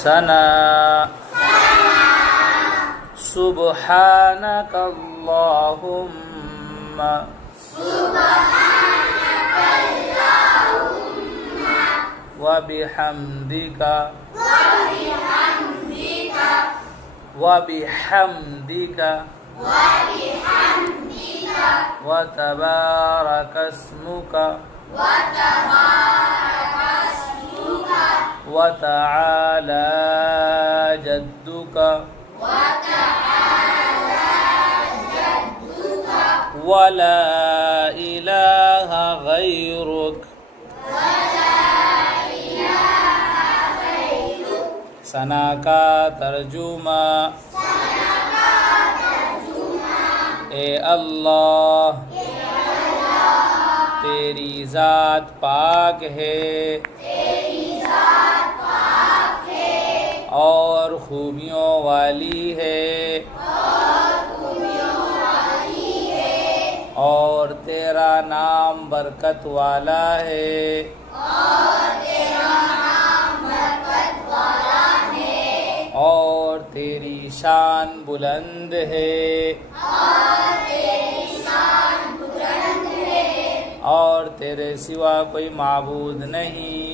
सना सुब्हानक अल्लाहुम्मा व बिहम्दिका व तबारक अस्मुका व तआला जद्दुका व ला इलाहा गैरुक। सना का तर्जुमा ए अल्लाह तेरी ज़ात पाक है और खूबियों वाली है और तेरा नाम बरकत वाला है और तेरी शान बुलंद है और तेरे सिवा कोई माबूद नहीं।